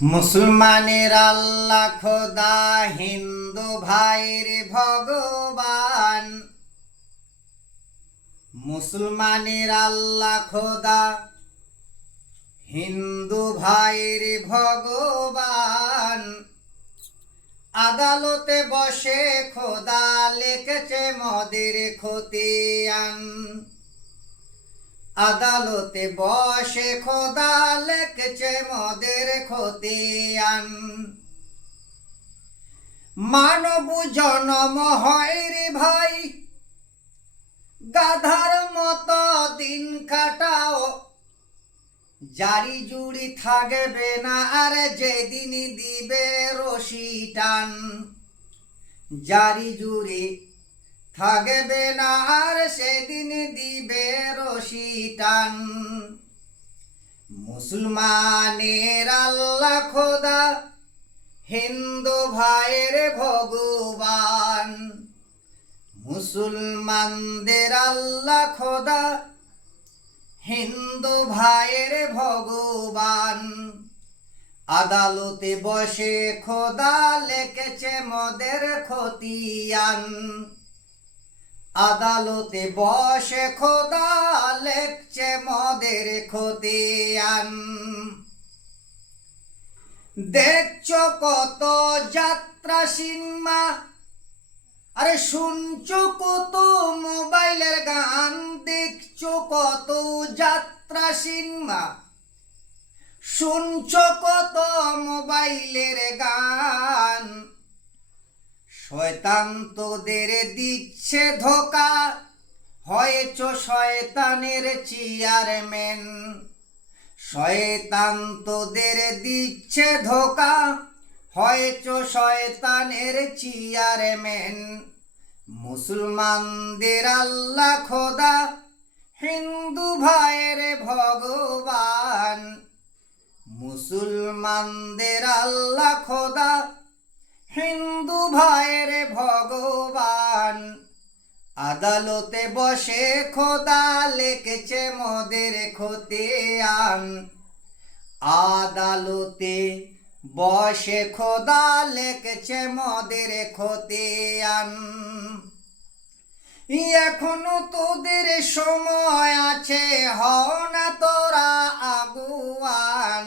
মুসলমানের আল্লাহ খোদা, হিন্দু ভাইয়ের ভগবান। মুসলমানের আল্লাহ খোদা, হিন্দু ভাইয়ের ভগবান। আদালতে বসে খোদা লেখেছে মদের খতিয়ান। আদালতে বসে খোদা লেখেছে মদের খতিয়ান। মানব জনম হয় রে ভাই, গাধার মতো দিন কাটাও। জারি জুড়ি থাকবে না আর যেদিন দিবে রশি টান। জারি জুড়ি থাকবে না আর সেদিন দিবে রশি টান। মুসলমানের আল্লাহ খোদা, হিন্দু ভাইয়ের ভগবান। মুসলমানদের আল্লাহ খোদা, হিন্দু ভাইয়ের ভগবান। আদালতে বসে খোদা লেখেছে মদের খতিয়ান। আদালতে বসে খোদা লেখছে মদের খতিয়ান। দেখছো কত যাত্রা সিনেমা, আরে শুনছো কত মোবাইলের গান। দেখছো কত যাত্রা সিনেমা, শুনছো কত মোবাইলের গান। শয়তান তোদের দিচ্ছে ধোকা, হয়েছ শয়তানের চেয়ারম্যান। শয়তান তোদের দিচ্ছে ধোকা, হয়েছ শয়তানের চেয়ারম্যান। মুসলমানদের আল্লাহ খোদা, হিন্দু ভাইয়ের ভগবান। মুসলমানদের আল্লাহ খোদা, হিন্দু ভাইয়ের ভগবান। আদালতে বসে খোদা লেখেছে মদের খতিয়ান। আদালতে বসে খোদা লেখেছে মদের খতিয়ান। এখনো তোদের সময় আছে, হও না তোরা আগুয়ান।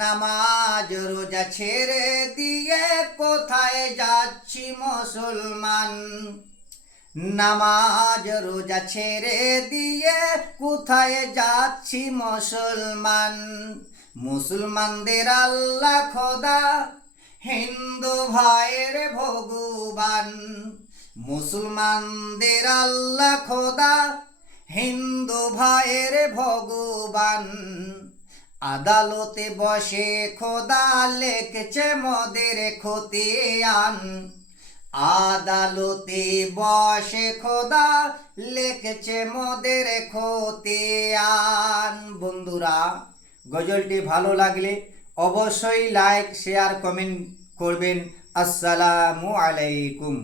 নামাজ রোজা ছেড়ে দিয়ে কোথায় যাচ্ছি মুসলমান। নামাজ রোজা ছেড়ে দিয়ে কোথায় যাচ্ছি মুসলমান। মুসলমানদের আল্লাহ খোদা, হিন্দু ভাইয়ের ভগবান। মুসলমানদের আল্লাহ খোদা, হিন্দু ভাইয়ের ভগবান। আদালতে বসে খোদা লেখছে মদের খতিয়ান। আদালতে বসে খোদা লেখছে মদের খতিয়ান। বন্ধুরা, গজলটি ভালো লাগলে অবশ্যই লাইক, শেয়ার, কমেন্ট করবেন। আসসালামু আলাইকুম।